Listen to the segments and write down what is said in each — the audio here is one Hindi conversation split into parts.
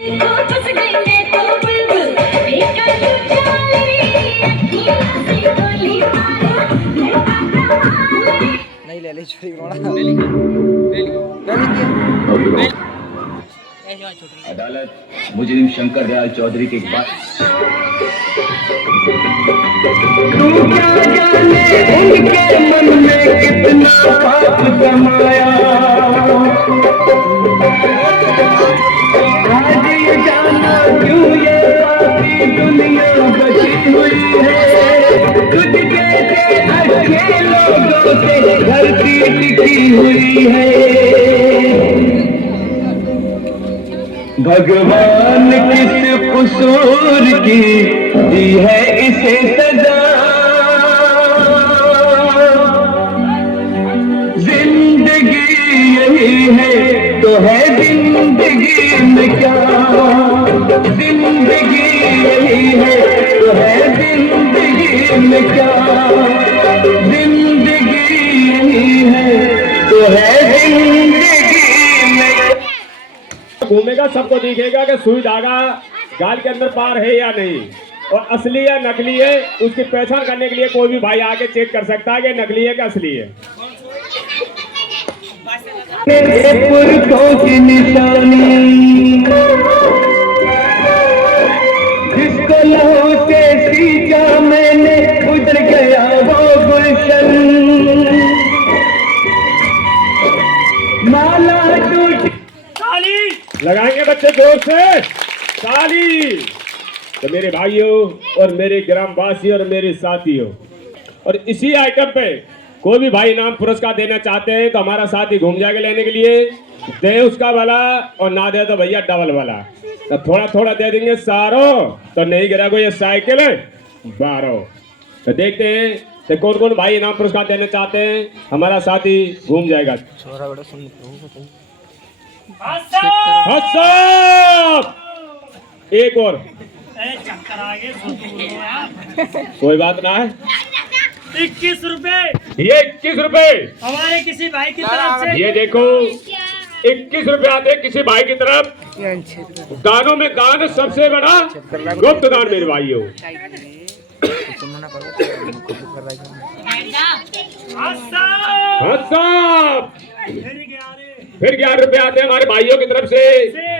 नहीं ले ले छोरी अदालत मुजरिम शंकर दयाल चौधरी के बाद क्या जाने उनके मन में कितना पाप समाया, आज ये जाना क्यों ये पापी दुनिया बची हुई है, तुझ जैसे अच्छे लोगों से धरती टिकी हुई है। भगवान किस कसूर की दी है इसे सजा, जिंदगी यही है तो है जिंदगी में क्या, जिंदगी यही है तो है जिंदगी में क्या, जिंदगी यही है तो है जिंदगी में। घूमेगा सबको दिखेगा कि सुई धागा गाल के अंदर पार है या नहीं, और असली है नकली है उसकी पहचान करने के लिए कोई भी भाई आके चेक कर सकता है कि नकली है कि असली है। पुरखों की निशानी जिसको लहू से सींचा मैंने उतर गया वो गुलशन, माला टूट लगाएंगे बच्चे जोर से ताली। तो मेरे भाइयों और मेरे ग्रामवासियों और मेरे साथियों, और इसी आइटम पे कोई भी भाई नाम पुरस्कार देना चाहते हैं तो हमारा साथी घूम जाएगा लेने के लिए, दे उसका वाला और ना दे तो भैया डबल वाला, तो थोड़ा थोड़ा दे देंगे सारों तो नहीं गिरा को ये साइकिल है बारो। तो देखते हैं तो कौन कौन भाई नाम पुरस्कार देना चाहते हैं, हमारा साथी घूम जाएगा। एक और कोई बात ना है। 21 रुपए, ये 21 रुपए हमारे किसी भाई की तरफ से। ये देखो 21 रुपए आते किसी भाई की तरफ। दानों में दान सबसे बड़ा गुप्त दान मेरे भाइयों। फिर 11 रुपए आते हैं हमारे भाइयों की तरफ से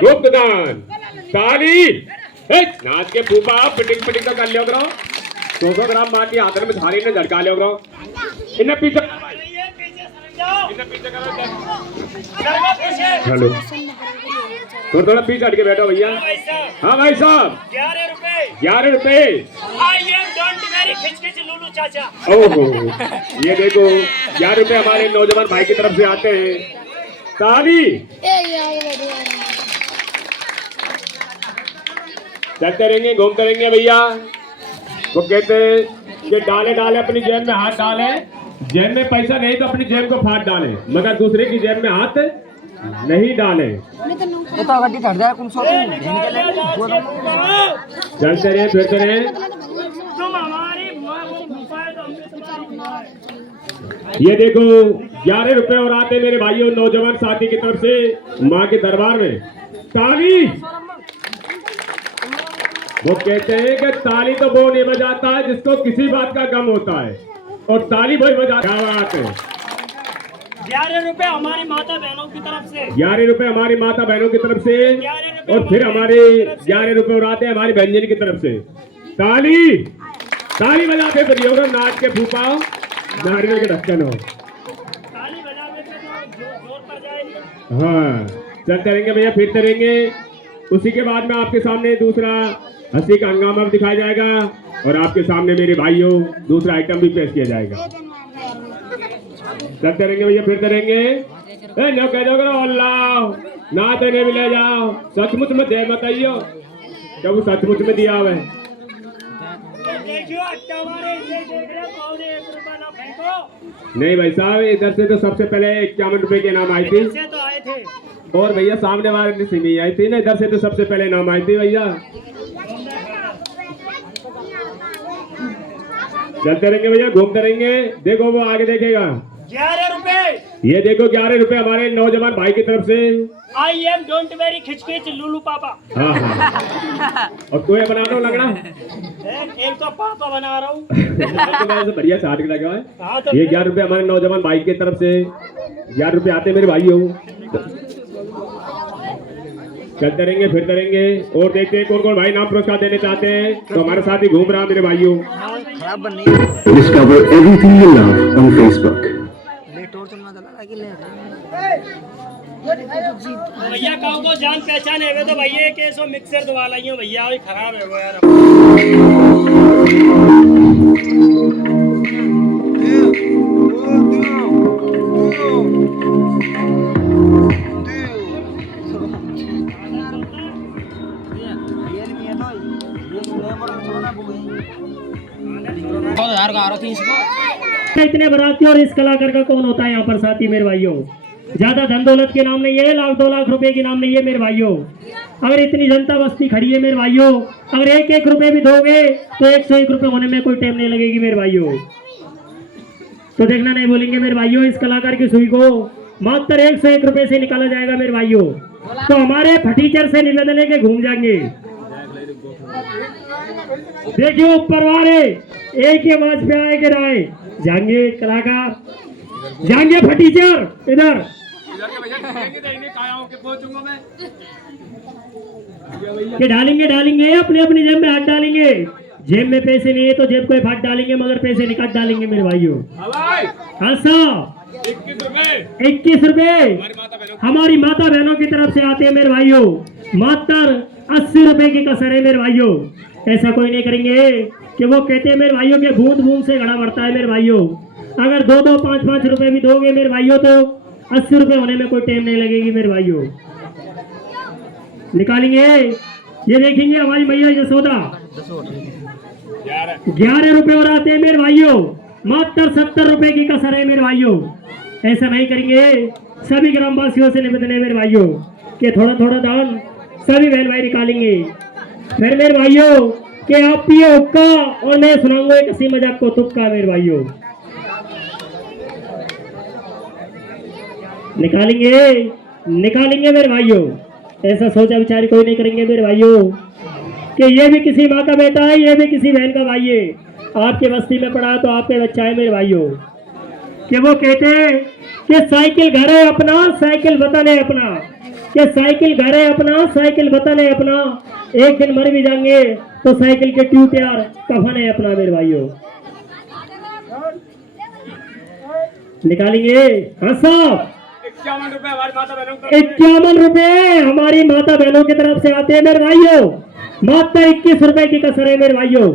गुप्त दान। ताली नाच के फूफा पिटिंग पिटिंग का कर लियो करो, 200 ग्राम माटी हाथ में थाली ने झटका लियो करो। इन्हें पीछे हेलो थोड़ा पीछे हट के बैठो भैया। हाँ भाई साहब 11 रुपए। ओहो ये देखो 11 रुपए हमारे नौजवान भाई की तरफ से आते हैं। ताली चलते रहेंगे घूमते रहेंगे भैया। वो कहते हैं कि डाले डाले अपनी जेब में हाथ डाले, जेब में पैसा नहीं तो अपनी जेब को फाड़ डाले मगर दूसरे की जेब में हाथ नहीं डाले। चलते रहे फिरते रहे। ये देखो 11 रुपए और आते मेरे भाइयों नौजवान साथी की तरफ से माँ के दरबार में। ताली वो कहते हैं कि ताली तो वो नहीं बजाता है जिसको किसी बात का गम होता है, और ताली वही बजाता है। 11 रुपए हमारी माता बहनों की तरफ से। 11 रुपए हमारी माता बहनों की तरफ से, और फिर हमारे 11 रुपए और आते हैं हमारी बहन की तरफ से। ताली ताली बजाते तो नहीं नाच के फूफा नारियल के ढक्कन हो। ताली बजाने पे जोर पर जाएगी। हाँ चलते रहेंगे भैया फिरते रहेंगे। उसी के बाद में आपके सामने दूसरा हंसी का हंगामा भी दिखाया जाएगा, और आपके सामने मेरे भाइयों दूसरा आइटम भी पेश किया जाएगा। चलते रहेंगे भैया फिरते रहेंगे। नो कह दो करो अल्लाह ना देने भी ले जाओ, सचमुच में दे बताइयो जब वो सचमुच में दिया हुआ है। नहीं भाई साहब इधर से तो सबसे पहले 51 रुपए के नाम आई थी, तो आए थे। और भैया सामने वाले से नहीं आई थी ना, इधर से तो सबसे पहले नाम आई थी भैया। चलते रहेंगे भैया घूमते रहेंगे। देखो वो आगे देखेगा 11 रुपए। ये देखो 11 रुपए हमारे नौजवान भाई की तरफ से। आई एम डोंट वेरी खिचखिच लुलू पापा। हाँ हाँ। और तू ये बना रहा हूँ लग रहा एक तो पापा बना रहा हूँ। तो बढ़िया से हाथ लगा है। हाँ तो ये 11 रुपए हमारे नौजवान भाई की तरफ से। 11 रुपए आते मेरे भाइयों। चलते रहेंगे फिरते रहेंगे और देखते हैं कौन कौन भाई नाम पुरस्कार देने चाहते हैं। तो हमारे साथ ही घूम रहा मेरे भाइयों। Discover everything you love on Facebook. तो भैया कहो को जान पहचान है तो भैया के सो मिक्सर दबा लाइयो भैया अभी खराब है वो यार। इतने बराती और इस कलाकार का कौन होता है यहाँ पर साथी मेरे भाइयों। ज्यादा धन दौलत के नाम नहीं है, लाख 2 लाख रुपए के नाम नहीं है मेरे भाइयों। अगर इतनी जनता बस्ती खड़ी है मेरे भाइयों, अगर 1-1 रुपए भी दोगे तो 101 रुपए होने में कोई टाइम नहीं लगेगी मेरे भाइयों। तो देखना नहीं बोलेंगे मेरे भाइयों, इस कलाकार की सुई को मात्र 101 रुपए से निकाला जाएगा मेरे भाइयों। तो हमारे फटीचर से निवेदन लेके घूम जाएंगे। देखिए ऊपर वाले एक ही आवाज पे आए गिर आए जाएंगे कलाकार, जाएंगे फटीचर इधर। ये डालेंगे अपने अपनी जेब में हाथ डालेंगे। जेब में पैसे नहीं है तो जेब को हाथ डालेंगे, मगर पैसे निकाल डालेंगे मेरे भाइयों। हाँ साहब 21 रुपए हमारी माता बहनों की तरफ से आते हैं मेरे भाइयों। मात्र 80 रुपए की कसर है मेरे भाइयों। ऐसा कोई नहीं करेंगे कि वो कहते हैं मेरे भाइयों के बूंद बूंद से घड़ा बढ़ता है मेरे भाइयों। अगर 2-2 5-5 रुपए भी दोगे मेरे भाइयों तो 80 रुपए होने में कोई टाइम नहीं लगेगी मेरे भाइयों। निकालेंगे, ये देखेंगे हमारी मैया यशोदा 11 रुपए और आते हैं मेरे भाइयों। मात्र 70 रुपए की कसर है मेरे भाइयों। ऐसा नहीं करेंगे। सभी ग्रामवासियों से निवेदन है मेरे भाइयों कि थोड़ा थोड़ा दान सभी बहन भाई निकालेंगे। फिर मेरे भाइयों कि आप पिए हुक्का और मैं सुनाऊंगा एक हंसी मजाक को तुक्का मेरे भाइयों। निकालेंगे मेरे भाइयों। ऐसा सोचा विचार कोई नहीं करेंगे मेरे भाइयों कि ये भी किसी माँ का बेटा है, ये भी किसी बहन का भाई है। आपके बस्ती में पड़ा तो आपके बच्चा है मेरे भाइयों। कि वो कहते हैं कि साइकिल घर है अपना, साइकिल वतन है अपना। कि साइकिल घर है अपना, साइकिल वतन है अपना। एक दिन मर भी जाएंगे तो साइकिल के ट्यूब यार कफन है अपना मेरे भाइयों। निकालेंगे। हाँ साहब 51 रुपए हमारी माता बहनों को। 51 रुपए हमारी माता बहनों की तरफ से आते हैं मेरे भाइयों। मात्र 21 रुपए की कसर है मेरे भाइयों।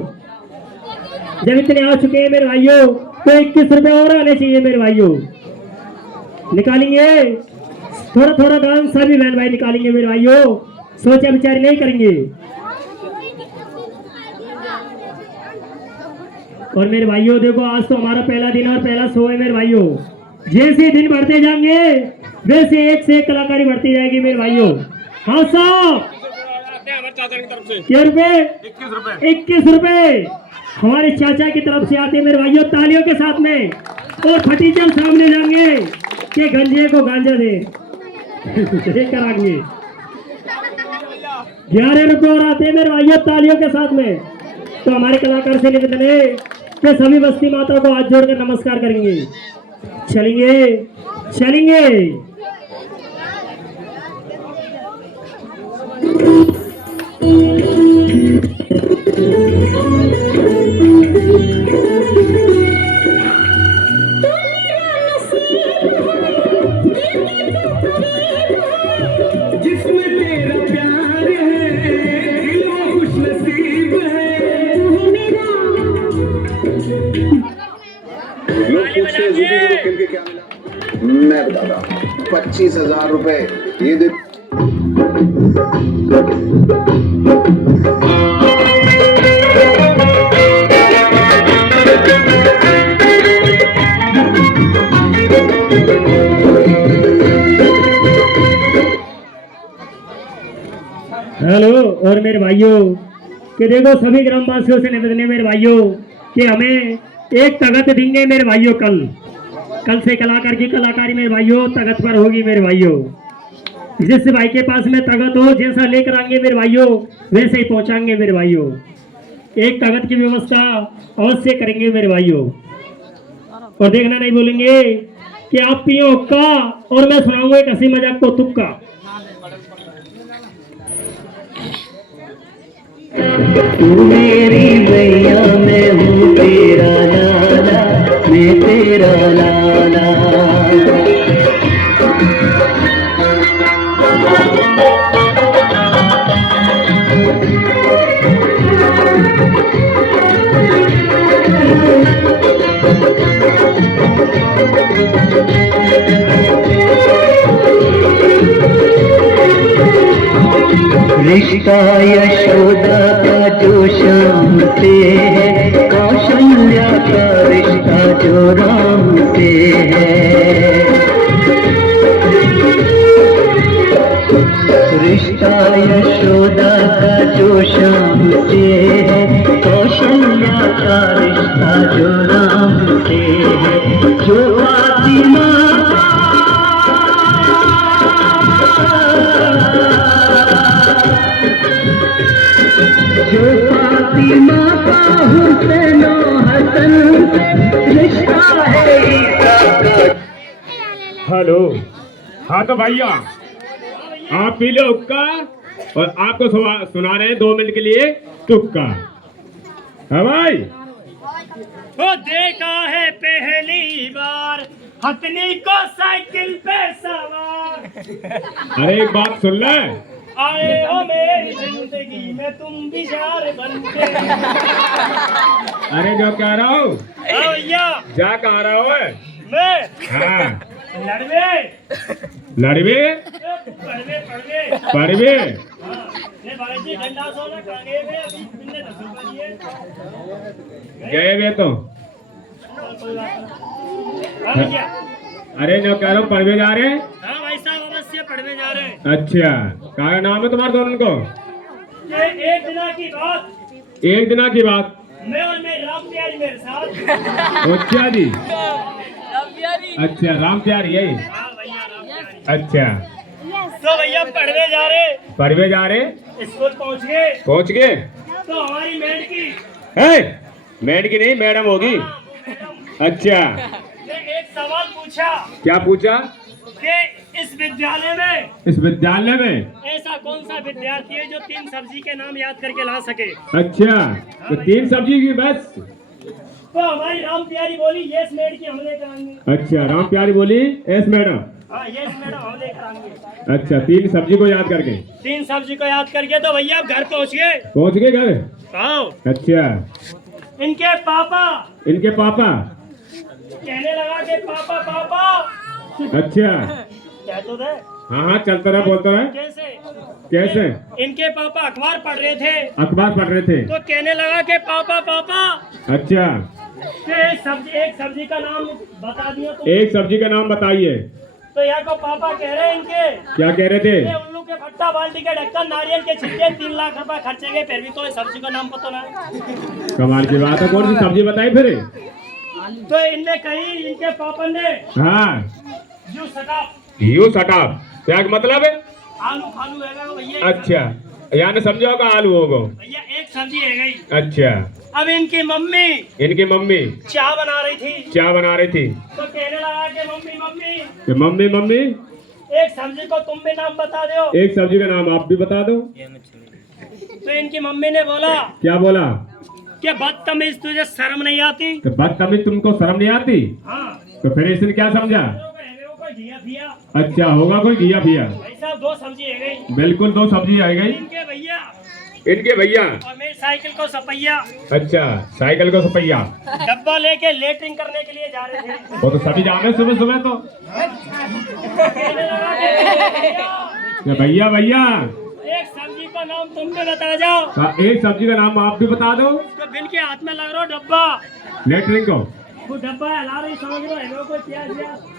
जब इतने आ चुके हैं मेरे भाइयों तो 21 रुपए और आने चाहिए मेरे भाइयों। निकालेंगे थोड़ा थोड़ा दान सभी बहन भाई निकालेंगे मेरे भाइयों। सोचा विचार नहीं करेंगे। और मेरे भाइयों देखो आज तो हमारा पहला दिन और पहला शो है मेरे भाइयों। जैसे दिन बढ़ते जाएंगे वैसे एक से एक कलाकारी बढ़ती जाएगी मेरे भाइयों। हाँ साहब क्या रुपए 21 रुपए हमारे चाचा की तरफ से आते हैं मेरे भाइयों तालियों के साथ में। और फटीचर सामने जाएंगे कि गंजे को गांजा दे कराएंगे। 11 रुपए और आते हैं मेरे भाइयों तालियों के साथ में। तो हमारे कलाकार से निवेदन है कि सभी बस्ती माता को हाथ जोड़कर नमस्कार करेंगे। चलेंगे। जिसमें तेरा प्यार है दिल में खुश नसीब है। लोग पूछते हैं जुबी को खेल के क्या मिला, मैं बताता हूँ 25,000 रुपए। ये देख हेलो। और मेरे भाइयों कि देखो सभी ग्रामवासियों से निवेदन है मेरे भाइयों कि हमें एक तगत देंगे मेरे भाइयों। कल कल से कलाकार की कलाकारी मेरे भाइयों तगत पर होगी मेरे भाइयों। जिस भाई के पास में तगत हो, जैसा लेकर आएंगे मेरे भाइयों वैसे ही पहुंचाएंगे मेरे भाइयों। एक तगत की व्यवस्था अवश्य करेंगे मेरे भाइयों। और देखना नहीं बोलेंगे कि आप पियो हुक्का और मैं सुनाऊंगा एक हंसी मजाक को तुक्का। तू मेरी मैया, मैं हूँ तेरा लाला, मैं तेरा लाला। रिश्ता यशोदा का जो श्याम से है, कौशल्या का रिश्ता जो राम से है। रिश्ता यशोदा का जो श्याम से है, कौशल्या का रिश्ता जो राम से है। जो फातिमा जो फातिमा का हुसैन हसन से रिश्ता है ईसा का। हेलो। हाँ तो भैया आप पी लो हुक्का और आपको सुना रहे हैं 2 मिनट के लिए तुक्का। हाँ भाई। वो देखा है पहली बार हथनी को साइकिल पे सवार। अरे एक बात सुन ले। आए हो मेरी जिंदगी में तुम भी जार बन के। अरे जो कह रहा हूँ भैया जा कहाँ रहा हो? मैं हाँ लड़वे लड़वे पढ़वे पढ़वे पढ़वे। ये भाई जी घंटा सोना खाने में अभी तुमने 10 रुपए दिए गए वे तो। हाँ भैया। अरे जो कह रहा हूँ पढ़वे जा रहे हैं। हाँ भाई साहब अवश्य पढ़वे जा रहे हैं। अच्छा क्या नाम है तुम्हारे दोनों को? ये एक दिना की बात, एक दिना की बात। मैं और मेरे राम प्यारी मेरे साथ। अच्छा जी। अच्छा राम प्यारी है। हाँ भैया राम प्यारी। अच्छा तो भैया पढ़वे जा रहे, पढ़वे जा रहे, स्कूल पहुंच गए पहुंच गए। तो हमारी मैड की है मैड की नहीं मैडम होगी। मैडम अच्छा ने एक सवाल पूछा क्या पूछा? कि इस विद्यालय में, इस विद्यालय में ऐसा कौन सा विद्यार्थी है जो 3 सब्जी के नाम याद करके ला सके। अच्छा तो 3 सब्जी की बस। तो हमारी राम प्यारी बोली यस मैड की हम लेकर आएंगे। अच्छा राम प्यारी बोली यस मैडम। हाँ यस मैडम हम लेकर आएंगे। अच्छा 3 सब्जी को याद करके 3 सब्जी को याद करके तो भैया आप घर पहुंच गए। पहुंच गए घर। हाँ अच्छा इनके पापा इनके पापा कहने लगा कि पापा पापा। अच्छा क्या तो थे? हाँ हाँ चलता रहा बोलता है। कैसे कैसे? इनके पापा अखबार पढ़ रहे थे अखबार पढ़ रहे थे। तो कहने लगा कि पापा पापा अच्छा एक सब्जी का नाम बता दिया तो। एक सब्जी का नाम बताइए। तो यहाँ को पापा कह रहे हैं इनके क्या कह रहे थे? कि उल्लू के फट्टा बाल्टी के ढक्कन नारियल के छिलके 3 लाख रुपए खर्चे गए फिर भी तो सब्जी का नाम पता ना। कमाल की बात है। कौन सी सब्जी बताई फिर? तो इनने कही इनके पापा ने हाँ यू सटाप यू सटाप क्या मतलब है? आलू फालू है भैया। अच्छा यानी समझो का आलू होगा। भैया एक सब्जी है गई। अच्छा अब इनकी मम्मी चाय बना रही थी। क्या बना रही थी? तो कहने लगा कि मम्मी मम्मी कि मम्मी मम्मी एक सब्जी को तुम भी नाम बता दो। एक सब्जी का नाम आप भी बता दो। तो इनकी मम्मी ने बोला क्या बोला? कि बदतमीज तुझे शर्म नहीं आती। तो बदतमीज तुमको शर्म नहीं आती? हाँ तो फिर इसने क्या समझा? कोई घिया फिया। अच्छा होगा कोई घिया फिया। भाई साहब 2 सब्जी है गई। बिल्कुल 2 सब्जी आ गई। इनके भैया और मेरी साइकिल को सपैया। अच्छा साइकिल को सपैया डब्बा लेके लेटरिंग करने के लिए जा रहे थे। वो तो सभी जाने सुबह सुबह तो। कहने लगा कि भैया भैया एक सब्जी का नाम तुम भी बता जाओ। एक सब्जी का नाम आप भी बता दो। तो बिल के हाथ में लग रहा डब्बा। लेटरिंग को वो डब्बा हिला रही समझ लो कोई प्याज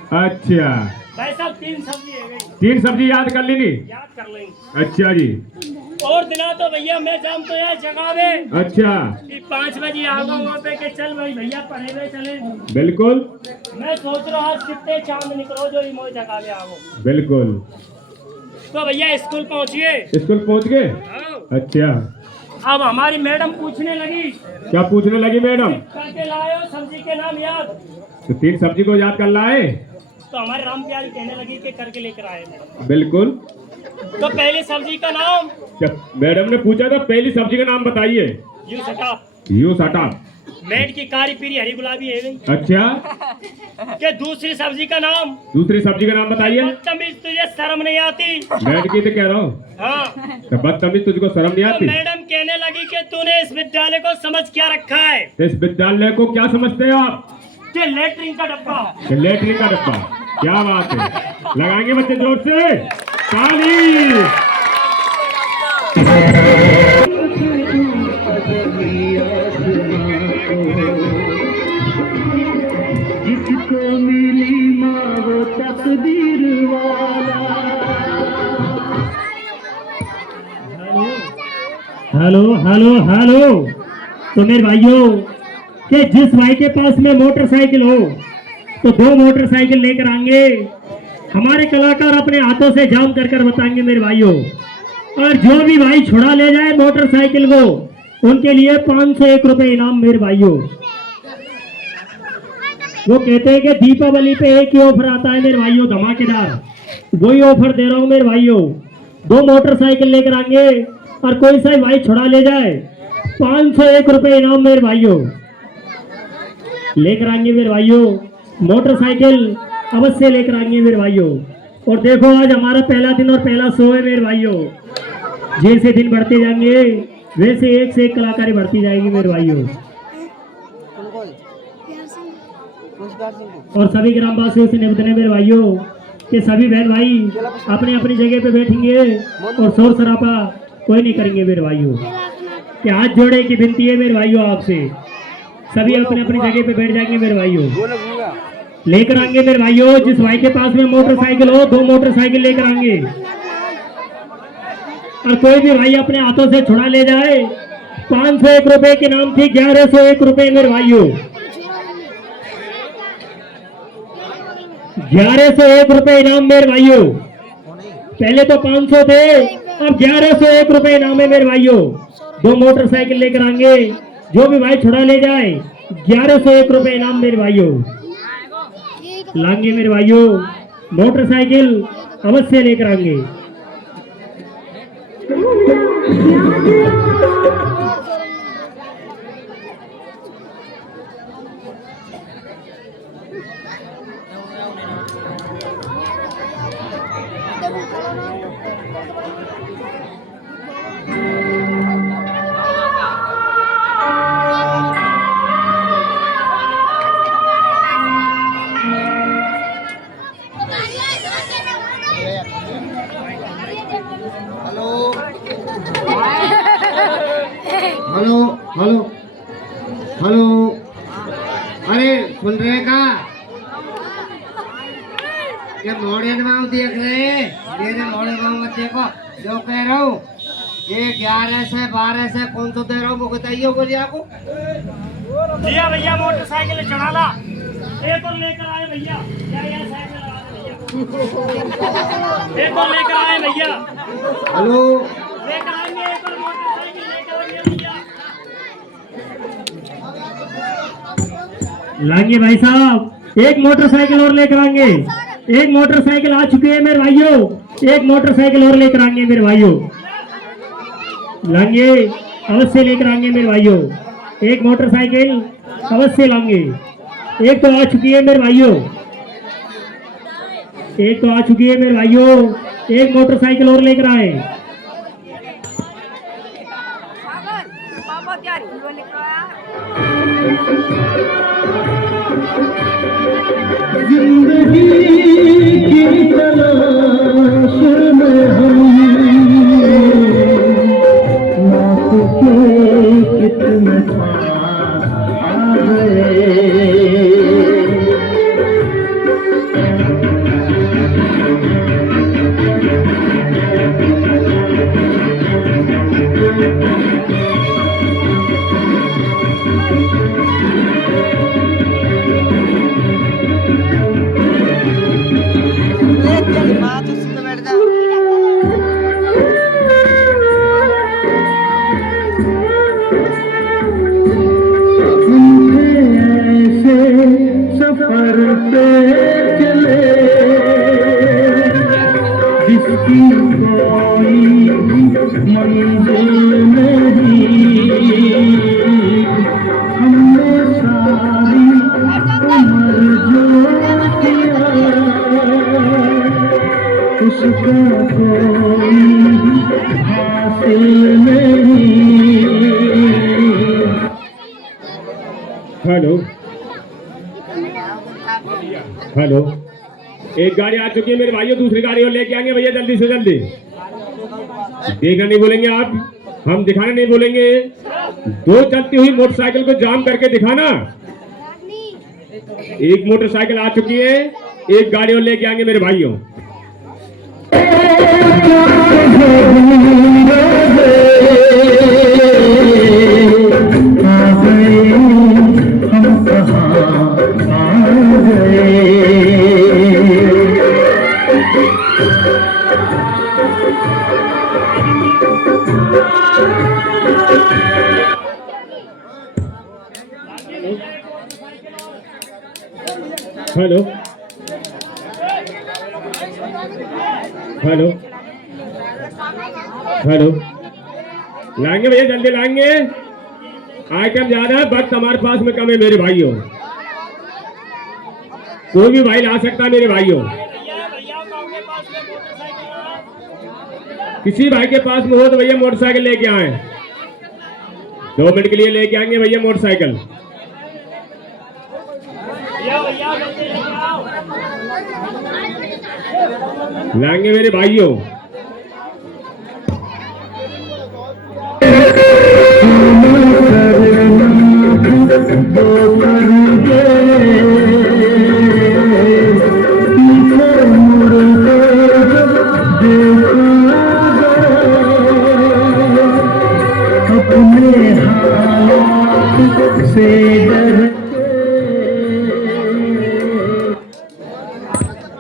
अच्छा, भाई साहब 3 सब्जी है गई, 3 सब्जी याद कर लेनी। याद कर लेंगे। अच्छा जी, और दिना तो भैया मैं शाम तो यार जगह में अच्छा, कि 5 बजे आऊंगा वहाँ पे के चल भाई भैया पढ़े हुए चले। बिल्कुल मैं सोच रहा हूँ आज कितने चांद निकलो जो मोई जगह में आओ। बिल्कुल। तो भैया स्कूल पहुँचिए। स्कूल पहुंच गए? हाँ। अच्छा, अब हमारी मैडम पूछने लगी क्या पूछने लगी मैडम? करके लाए हो सब्जी के नाम याद? तो 3 सब्जी को याद कर लाए? तो हमारे राम प्यारी कहने लगी कि करके लेकर आए मैडम। बिल्कुल। तो पहली सब्जी का नाम जब मैडम ने पूछा था पहली सब्जी का नाम बताइए। यू सटा। यू सटा। मेड की कारी पीरी हरी गुलाबी है गई। अच्छा, कि दूसरी सब्जी का नाम दूसरी सब्जी का नाम बताइए। बदतमीज तुझे शर्म नहीं आती? मैड की तो कह रहा हूँ। हाँ। तो बदतमीज तुझको शर्म नहीं तो आती? मैडम कहने लगी कि तूने इस विद्यालय को समझ क्या रखा है? इस विद्यालय को क्या समझते हो आप? कि लेटरिन का डब्बा। कि लेटरिन का डब्बा। क्या बात है, लगाएंगे बच्चे जोर से ताली। जिसको मिली माँ वो तकदीर वाला। Hello hello hello. तो मेरे भाइयों कि जिस भाई के पास में मोटरसाइकिल हो तो 2 मोटरसाइकिल लेकर आएंगे। हमारे कलाकार अपने हाथों से जाम कर कर बताएंगे मेरे भाइयों। और जो भी भाई छुड़ा ले जाए मोटरसाइकिल को उनके लिए 501 रुपए इनाम मेरे भाइयों। वो कहते हैं कि दीपावली पे एक ही ऑफर आता है मेरे भाइयों धमाकेदार, वही ऑफर दे रहा हूँ मेरे भाइयों। 2 मोटरसाइकिल लेकर आएंगे और कोई सा भाई छुड़ा ले जाए 501 रुपए इनाम मेरे भाइयों लेकर आएंगे मेरे भाइयों। मोटरसाइकिल अवश्य लेकर आएंगे मेरे भाइयों। और देखो आज हमारा पहला दिन और पहला शो है मेरे भाइयों। जैसे दिन बढ़ते जाएंगे वैसे एक से एक कलाकारी बढ़ती जाएगी मेरे भाइयों। और सभी ग्रामवासियों से निवेदन है मेरे भाइयों कि सभी बहन भाई अपनी अपनी जगह पे बैठेंगे और शोर शराबा कोई नहीं करेंगे मेरे भाइयों। कि हाथ जोड़े की विनती है मेरे भाइयों आपसे, सभी अपने अपनी जगह पे बैठ जाएंगे मेरे भाइयों। लेकर आएंगे मेरे भाइयों। जिस भाई के पास में मोटरसाइकिल हो 2 मोटरसाइकिल लेकर आएंगे। और कोई भी भाई अपने हाथों से छुड़ा ले जाए 501 रुपए के नाम थी 1101 रुपए मेरे भाइयों। 1101 रुपए इनाम मेरे भाइयों। पहले तो 500 थे अब 1101 रुपए इनाम है मेरे भाइयों। 2 मोटरसाइकिल लेकर आएंगे। जो भी भाई छुड़ा ले जाए 1101 रुपए इनाम मेरे भाइयों। लाएंगे मेरे भाइयों मोटरसाइकिल अवश्य लेकर आएंगे। हेलो हेलो हेलो, अरे सुन रहे का? ये मोड़े माओ देख रहे, मेरे मोड़े माओ मत देखो। जो कह रहा हूँ ये 11 से 12 से कौन सा दे रहा हूँ वो बताइए बोलिए आपको। लिया भैया मोटरसाइकिल चढ़ा ला। एक और लेकर आए भैया। साइकिल लगा दे भैया। एक और लेकर आए भैया। हेलो लेकर आएंगे एक और मोटरसाइकिल लेकर आएंगे भैया। लाएंगे भाई साहब। एक मोटरसाइकिल और लेकर आएंगे। एक मोटरसाइकिल आ चुकी है मेरे भाइयों। एक मोटरसाइकिल और लेकर आएंगे मेरे भाइयों। लाएंगे अवश्य लेकर आएंगे मेरे भाइयों। एक मोटरसाइकिल अवश्य लाएंगे। एक तो आ चुकी है मेरे भाइयों। एक तो आ चुकी है मेरे भाइयों। एक मोटरसाइकिल और लेकर आए। पापा क्या हीरो निकला? जिंदगी की तलाश में हम मौत के कितने पास आ गए। सफर पे चले जिसकी कोई मंजिल नहीं, हमने सारी उम्र जो किया उसका कोई हासिल नहीं। हेलो हेलो, एक गाड़ी आ चुकी है मेरे भाइयों, दूसरी गाड़ी और लेके आएंगे भैया जल्दी से जल्दी। देखना नहीं बोलेंगे आप, हम दिखाना नहीं बोलेंगे। दो चलती हुई मोटरसाइकिल को जाम करके दिखाना। एक मोटरसाइकिल आ चुकी है, एक गाड़ी और लेके आएंगे मेरे भाइयों। हेलो हेलो हेलो, लाएंगे भैया जल्दी लाएंगे। आइटम ज्यादा है, वक्त हमारे पास में कम है मेरे भाइयों। कोई भी भाई ला सकता है मेरे भाइयों। किसी भाई के पास में हो तो भैया मोटरसाइकिल लेके आए। 2 मिनट के लिए लेके आएंगे भैया मोटरसाइकिल। लाएंगे मेरे भाइयों।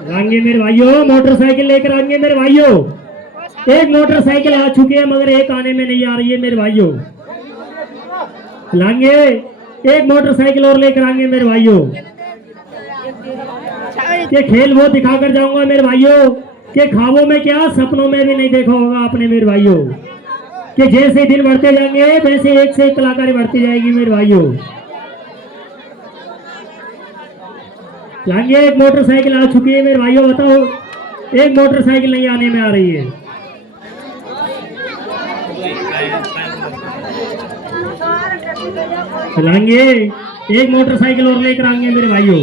आएंगे मेरे भाइयों, मोटरसाइकिल लेकर आएंगे मेरे भाइयों। एक मोटरसाइकिल आ चुकी है मगर एक आने में नहीं आ रही है मेरे भाइयों। लाएंगे एक मोटरसाइकिल और लेकर आएंगे मेरे भाइयों। ये खेल वो दिखाकर जाऊंगा मेरे भाइयों कि ख्वाबों में क्या सपनों में भी नहीं देखा होगा आपने मेरे भाइयों, कि जैसे दिन बढ़ते जाएंगे वैसे एक से एक कलाकारी बढ़ती जाएगी मेरे भाइयों। लाएंगे एक मोटरसाइकिल आ चुकी है मेरे भाइयों। बताओ, एक मोटरसाइकिल नहीं आने में आ रही है। लाएंगे एक मोटरसाइकिल और लेकर आएंगे मेरे भाइयों।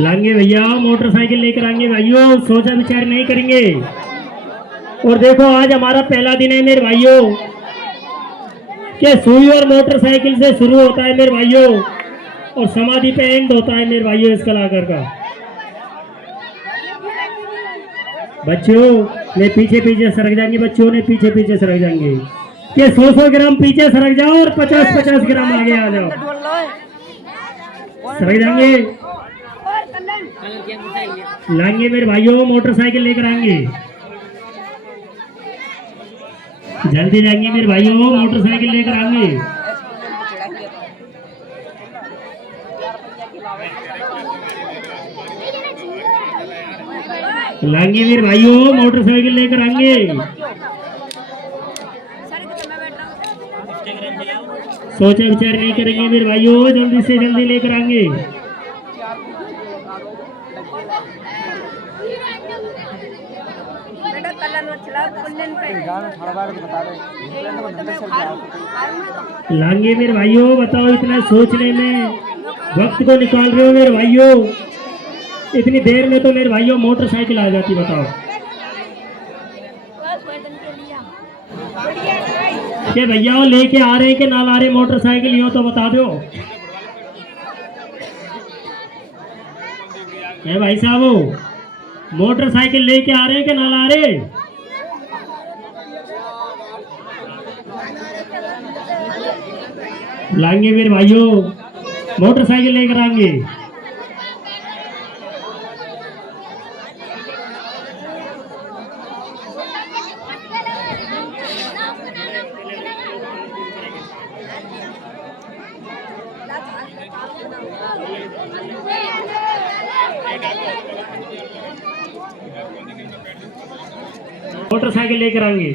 लाएंगे भैया मोटरसाइकिल लेकर आएंगे भाइयों, सोचा विचार नहीं करेंगे। और देखो आज हमारा पहला दिन है मेरे भाइयों कि सुई और मोटरसाइकिल से शुरू होता है मेरे भाइयों और समाधि पे एंड होता है मेरे भाइयों इस कलाकार का। बच्चों ने पीछे पीछे सरक जाएंगे, बच्चों ने पीछे पीछे सरक जाएंगे कि 100-100 ग्राम पीछे सरक जाओ और 50-50 ग्राम आगे आ जाओ। सरक जाएंगे। लाएंगे मेरे भाइयों मोटरसाइकिल लेकर आएंगे, जल्दी जाएंगे मेरे भाइयों, मोटरसाइकिल लेकर आएंगे। लाएंगे मेरे भाइयों मोटरसाइकिल लेकर आएंगे। सोचे विचार नहीं करेंगे मेरे भाइयों, जल्दी से जल्दी लेकर आएंगे। लाएंगे मेरे भाइयों। बताओ, इतना सोचने में वक्त को निकाल रहे हो मेरे भाइयों, इतनी देर में तो मेरे भाइयों मोटरसाइकिल आ जाती। बताओ कि भैया वो लेके आ रहे हैं कि ना ला रहे मोटरसाइकिल, यो तो बता दो। ए भाई साहब मोटरसाइकिल लेके आ रहे हैं कि ना ला रहे? लाएंगे मेरे भाइयों, मोटरसाइकिल लेकर आएंगे। मोटरसाइकिल लेकर आएंगे।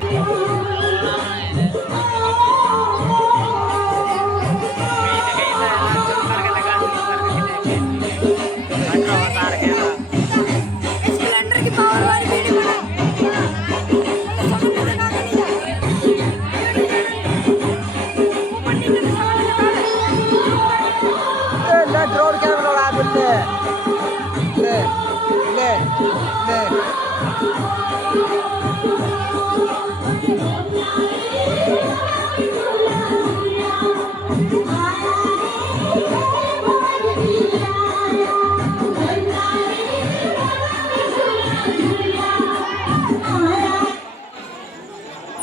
स्प्लेंडर की पावर वाली वीडियो बना समुद्र लगा के नहीं जा वो मंडी में सामान लगा ले ड्रोन कैमरा उड़ा देते ले ले ले